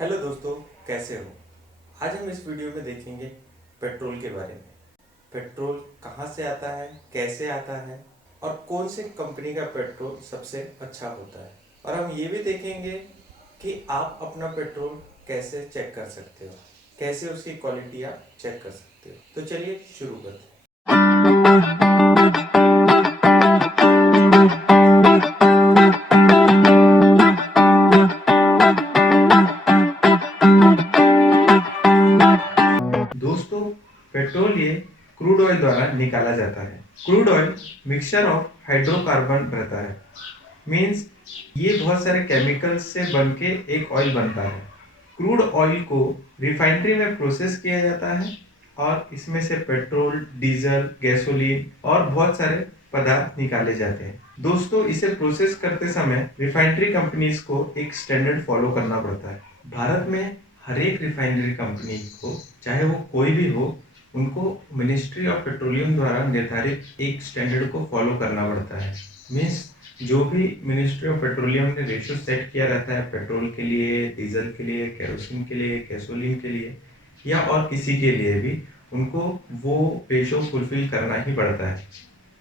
Hello दोस्तों, कैसे हो। आज हम इस वीडियो में देखेंगे पेट्रोल के बारे में। पेट्रोल कहाँ से आता है, कैसे आता है और कौन सी कंपनी का पेट्रोल सबसे अच्छा होता है। और हम ये भी देखेंगे कि आप अपना पेट्रोल कैसे चेक कर सकते हो, कैसे उसकी क्वालिटी आप चेक कर सकते हो। तो चलिए शुरू करते हैं। दोस्तों, पेट्रोल ये क्रूड ऑयल द्वारा निकाला जाता है। Crude oil mixture of hydrocarbon रहता है। मीन्स ये बहुत सारे केमिकल्स से बन के एक ऑयल बनता है। क्रूड ऑयल को रिफाइनरी में प्रोसेस किया जाता है और इसमें से पेट्रोल, डीजल, गैसोलीन और बहुत सारे पदार्थ निकाले जाते हैं। दोस्तों, इसे प्रोसेस करते समय रिफाइनरी कंपनीज को एक स्टैंडर्ड फॉलो करना पड़ता है। भारत में हर एक रिफाइनरी कंपनी को, चाहे वो कोई भी हो, उनको मिनिस्ट्री ऑफ पेट्रोलियम द्वारा निर्धारित एक स्टैंडर्ड को फॉलो करना पड़ता है। मीन्स जो भी मिनिस्ट्री ऑफ पेट्रोलियम ने रेशो सेट किया रहता है पेट्रोल के लिए, डीजल के लिए, केरोसिन के लिए, गैसोलीन के लिए या और किसी के लिए भी, उनको वो रेशो फुलफिल करना ही पड़ता है।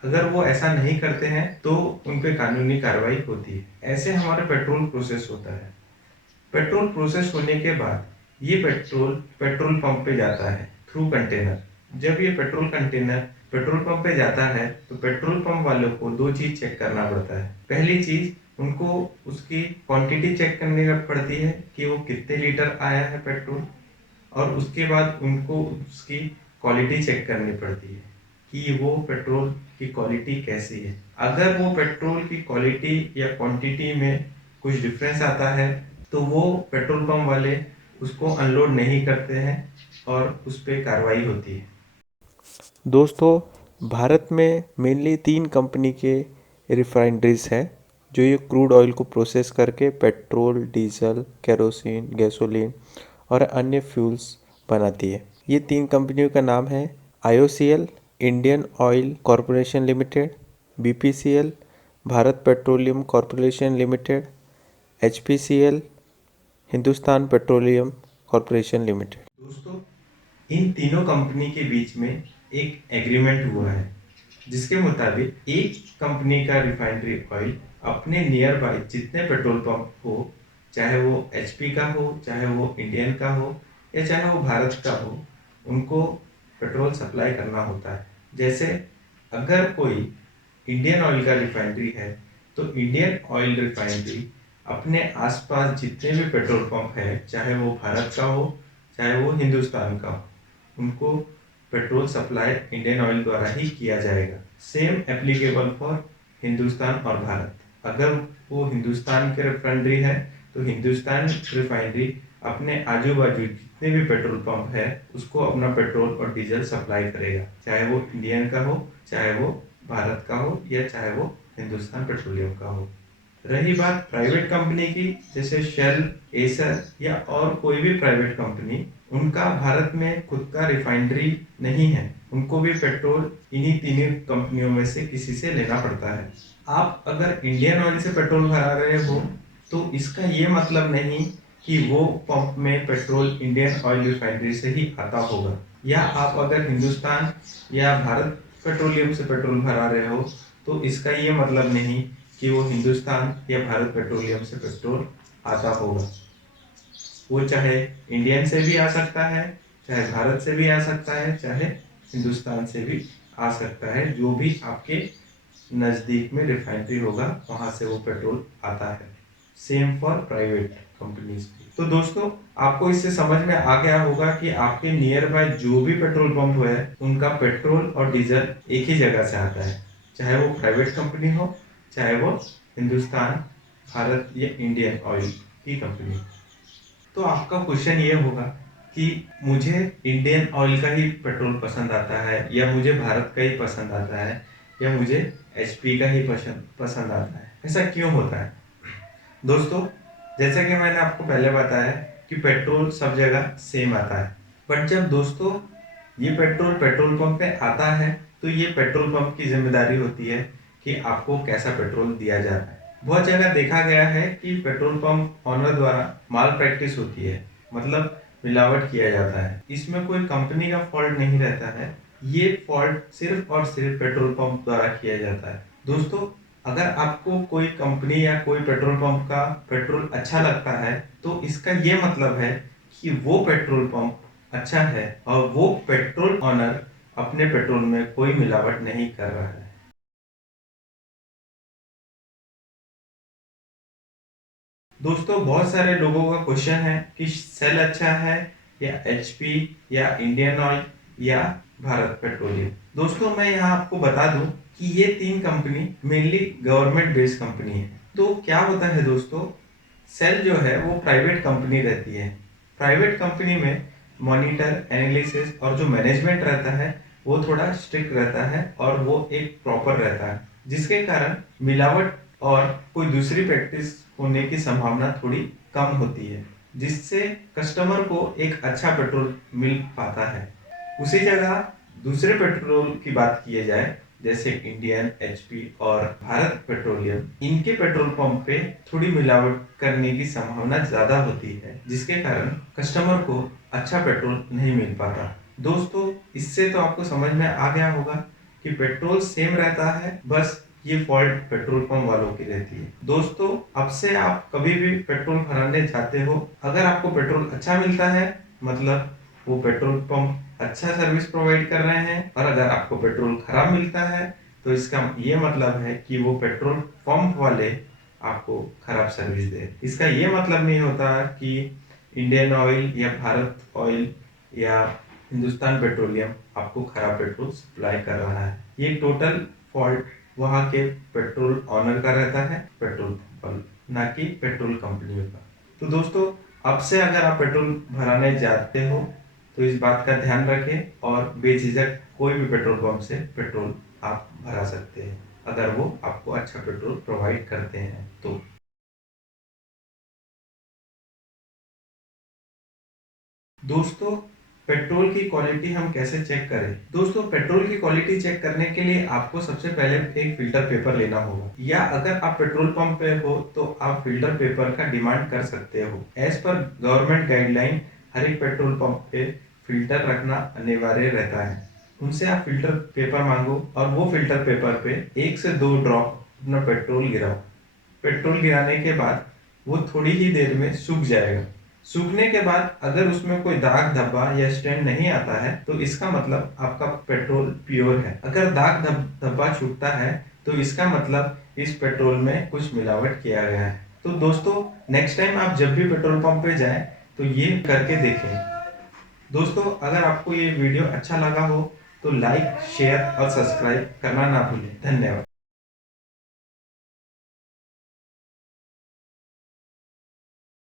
अगर वो ऐसा नहीं करते हैं तो उन पे कानूनी कार्रवाई होती है। ऐसे हमारा पेट्रोल प्रोसेस होता है। पेट्रोल प्रोसेस होने के बाद ये पेट्रोल पेट्रोल पंप पे जाता है थ्रू कंटेनर। जब ये पेट्रोल कंटेनर पेट्रोल पंप पे जाता है तो पेट्रोल पंप वालों को दो चीज चेक करना पड़ता है। पहली चीज, उनको उसकी क्वांटिटी चेक करनी पड़ती है कि वो कितने लीटर आया है पेट्रोल, और उसके बाद उनको उसकी क्वालिटी चेक करनी पड़ती है कि वो पेट्रोल की क्वालिटी कैसी है। अगर वो पेट्रोल की क्वालिटी या क्वांटिटी में कुछ डिफरेंस आता है तो वो पेट्रोल पंप वाले उसको अनलोड नहीं करते हैं और उस पर कार्रवाई होती है। दोस्तों, भारत में मेनली 3 कंपनी के रिफाइनरीज हैं जो ये क्रूड ऑयल को प्रोसेस करके पेट्रोल, डीजल, केरोसिन, गैसोलीन और अन्य फ्यूल्स बनाती है। ये 3 कंपनियों का नाम है IOCL, Indian oil corporation limited, BPCL, Bharat petroleum corporation limited, HPCL, Hindustan petroleum corporation limited. दोस्तों, इन तीनों कंपनी के बीच में एक एग्रीमेंट हुआ है जिसके मुताबिक एक कंपनी का रिफाइनरी ऑयल अपने नियर बाय जितने पेट्रोल पंप हो, चाहे वो HP का हो, चाहे वो इंडियन का हो या चाहे वो भारत का हो, उनको पेट्रोल सप्लाई करना होता है। जैसे अगर कोई इंडियन ऑयल का रिफाइनरी है तो इंडियन ऑयल रिफाइनरी अपने आसपास जितने भी पेट्रोल पंप है, चाहे वो भारत का हो चाहे वो हिंदुस्तान का हो, उनको पेट्रोल सप्लाई इंडियन ऑयल द्वारा ही किया जाएगा। सेम एप्लीकेबल फॉर हिंदुस्तान और भारत। अगर वो हिंदुस्तान के रिफाइनरी है तो हिंदुस्तान रिफाइनरी अपने आजू बाजू जितने भी पेट्रोल पंप है उसको अपना पेट्रोल और डीजल सप्लाई करेगा, चाहे वो इंडियन का हो, चाहे वो भारत का हो या चाहे वो हिंदुस्तान पेट्रोलियम का हो। रही बात प्राइवेट कंपनी की, जैसे शेल, एसर या और कोई भी प्राइवेट कंपनी, उनका भारत में खुद का रिफाइनरी नहीं है, उनको भी पेट्रोल इन्हीं तीनों कंपनियों में से किसी से लेना पड़ता है। आप अगर इंडियन ऑयल से पेट्रोल भरा रहे हो तो इसका ये मतलब नहीं कि वो पंप में पेट्रोल इंडियन ऑयल रिफाइनरी से ही आता होगा। या आप अगर हिंदुस्तान या भारत पेट्रोलियम से पेट्रोल भरा रहे हो तो इसका ये मतलब नहीं कि वो हिंदुस्तान या भारत पेट्रोलियम से पेट्रोल आता होगा। वो चाहे इंडियन से भी आ सकता है, चाहे भारत से भी आ सकता है, चाहे हिंदुस्तान से भी आ सकता है। जो भी आपके नज़दीक में रिफाइनरी होगा वहां से वो पेट्रोल आता है। सेम फॉर प्राइवेट कंपनीज भी। तो दोस्तों, आपको इससे समझ में आ गया होगा कि आपके नियर बाय जो भी पेट्रोल पंप है उनका पेट्रोल और डीजल एक ही जगह से आता है, चाहे वो प्राइवेट कंपनी हो, चाहे वो हिंदुस्तान, भारत या इंडियन ऑयल की कंपनी। तो आपका क्वेश्चन ये होगा कि मुझे इंडियन ऑयल का ही पेट्रोल पसंद आता है या मुझे भारत का ही पसंद आता है या मुझे HP का ही पसंद आता है। ऐसा क्यों होता है? दोस्तों, जैसा कि मैंने आपको पहले बताया कि पेट्रोल सब जगह सेम आता है, बट जब दोस्तों ये पेट्रोल पेट्रोल पंप पे आता है तो ये पेट्रोल पंप की जिम्मेदारी होती है कि आपको कैसा पेट्रोल दिया जा रहा है। बहुत जगह देखा गया है कि पेट्रोल पंप ऑनर द्वारा माल प्रैक्टिस होती है, मतलब मिलावट किया जाता है। इसमें कोई कंपनी का फॉल्ट नहीं रहता है, ये फॉल्ट सिर्फ और सिर्फ पेट्रोल पंप द्वारा किया जाता है। दोस्तों, अगर आपको कोई कंपनी या कोई पेट्रोल पंप का पेट्रोल अच्छा लगता है तो इसका ये मतलब है कि वो पेट्रोल पंप अच्छा है और वो पेट्रोल ऑनर अपने पेट्रोल में कोई मिलावट नहीं कर रहा है। दोस्तों, बहुत सारे लोगों का क्वेश्चन है कि सेल अच्छा है या एचपी या इंडियन ऑयल या भारत पेट्रोलियम। दोस्तों, मैं यहाँ आपको बता दूं कि ये तीन company mainly government based company है। तो क्या होता है दोस्तों, सेल जो है वो प्राइवेट कंपनी रहती है। प्राइवेट कंपनी में मॉनिटर, एनालिसिस और जो मैनेजमेंट रहता है वो थोड़ा स्ट्रिक्ट रहता है और वो एक प्रॉपर रहता है, जिसके कारण मिलावट और कोई दूसरी प्रैक्टिस होने की संभावना थोड़ी कम होती है, जिससे कस्टमर को एक अच्छा पेट्रोल मिल पाता है। उसी जगह दूसरे पेट्रोल की बात की जाए, जैसे इंडियन, एचपी और भारत पेट्रोलियम, इनके पेट्रोल पंप पे थोड़ी मिलावट करने की संभावना ज्यादा होती है, जिसके कारण कस्टमर को अच्छा पेट्रोल नहीं मिल पाता। दोस्तों, इससे तो आपको समझ में आ गया होगा कि पेट्रोल सेम रहता है, बस ये फॉल्ट पेट्रोल पंप वालों की रहती है। दोस्तों, अब से आप कभी भी पेट्रोल भराने जाते हो, अगर आपको पेट्रोल अच्छा मिलता है मतलब वो पेट्रोल पंप अच्छा सर्विस प्रोवाइड कर रहे हैं, और अगर आपको पेट्रोल खराब मिलता है तो इसका ये मतलब है कि वो पेट्रोल पंप वाले आपको खराब सर्विस दे। इसका ये मतलब नहीं होता कि इंडियन ऑयल या भारत ऑयल या हिंदुस्तान पेट्रोलियम आपको खराब पेट्रोल सप्लाई कर रहा है। ये टोटल फॉल्ट वहाँ के पेट्रोल ऑनर का रहता है, पेट्रोल पंप, ना कि पेट्रोल कंपनियों का। तो दोस्तों, अब से अगर आप पेट्रोल भराने जाते हो तो इस बात का ध्यान रखें और बेझिझक कोई भी पेट्रोल पंप से पेट्रोल आप भरा सकते हैं, अगर वो आपको अच्छा पेट्रोल प्रोवाइड करते हैं तो। दोस्तों, पेट्रोल की क्वालिटी हम कैसे चेक करें? दोस्तों, पेट्रोल की क्वालिटी चेक करने के लिए आपको सबसे पहले एक फिल्टर पेपर लेना होगा, या अगर आप पेट्रोल पंप पे हो तो आप फिल्टर पेपर का डिमांड कर सकते हो। एज पर गवर्नमेंट गाइडलाइन हर एक पेट्रोल पंप पे फिल्टर रखना अनिवार्य रहता है। उनसे आप फिल्टर पेपर मांगो और वो फिल्टर पेपर पे 1 से 2 ड्रॉप अपना पेट्रोल गिराओ। पेट्रोल गिराने के बाद वो थोड़ी ही देर में सूख जाएगा। सूखने के बाद अगर उसमें कोई दाग धब्बा या स्टेन नहीं आता है तो इसका मतलब आपका पेट्रोल प्योर है। अगर दाग धब्बा छूटता है तो इसका मतलब इस पेट्रोल में कुछ मिलावट किया गया है। तो दोस्तों, नेक्स्ट टाइम आप जब भी पेट्रोल पंप पे जाएं तो ये करके देखें। दोस्तों, अगर आपको ये वीडियो अच्छा लगा हो तो लाइक, शेयर और सब्सक्राइब करना ना भूलें। धन्यवाद।